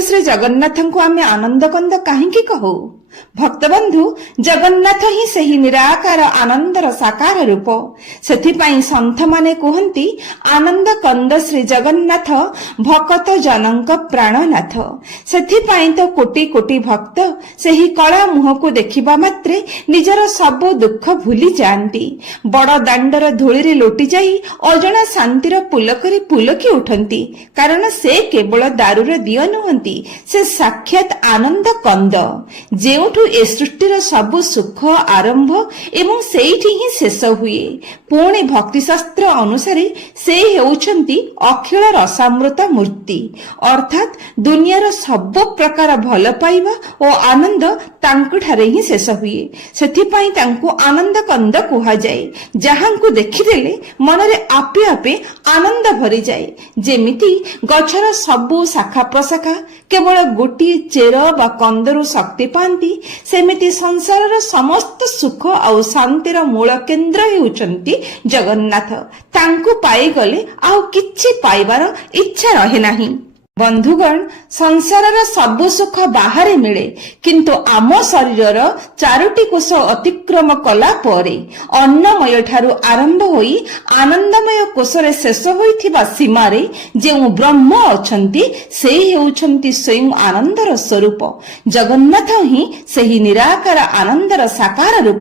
प्रभु श्री जगन्नाथ को आमे आनंद कंद कहीं कहू। भक्तबंधु जगन्नाथ ही सही निराकार आनंदर साकार रूप। सेथिपाई संत माने कहती आनंद कंद श्री जगन्नाथ भकत जनक प्राणनाथ। सेथिपाई तो कोटि कोटि भक्त सही कला मुह को देखिबा मात्रे निजर सबु दुख भूली जाती। बड़ दांडर धूली रे लोटी जाई अजणा शांतिर पुलकरी पुलकी उठंती, कारण से केवल दारूर दिय नुहंती, से साक्षात आनंद कंद। जेउठु ए सृष्टिर सबु सुख आरंभ एवं सेठी ही शेष हुए। पुणी भक्ति शास्त्र अनुसारे से हेउछंती अखिल रसामृत मूर्ति, अर्थात दुनियार सबु प्रकार भल पाइबा और आनंद तांको ठारे ही शेष हुए। सेथिपाई तांको आनंद कंद कुहा जाए। जहांको देखिदेले मनरे आपे आपे आनंद भरी जाए। जेमिति गछर सबु शाखा प्रशाखा केवल गोटी चेर बा कंदरु शक्ति पाती, सेमिति संसारर समस्त सुख और शांतिर मूल केन्द्र हेउचंती जगन्नाथ। तांको पाइगले आउ किछि पाइबार इच्छा रहे नाही। बंधुगण, संसारर सबु सुख बाहरे मिले, किंतु आम शरीरर चारोटी कोष अतिक्रम कला परे अन्नमय ठारू आरंभ होई आनंदमय कोषरे शेष होइथिबा सीमारे जेउ ब्रह्म अछंती से हेउछंती स्वयं आनंदर स्वरूप। जगन्नाथ ही सही निराकार आनंदर साकार रूप।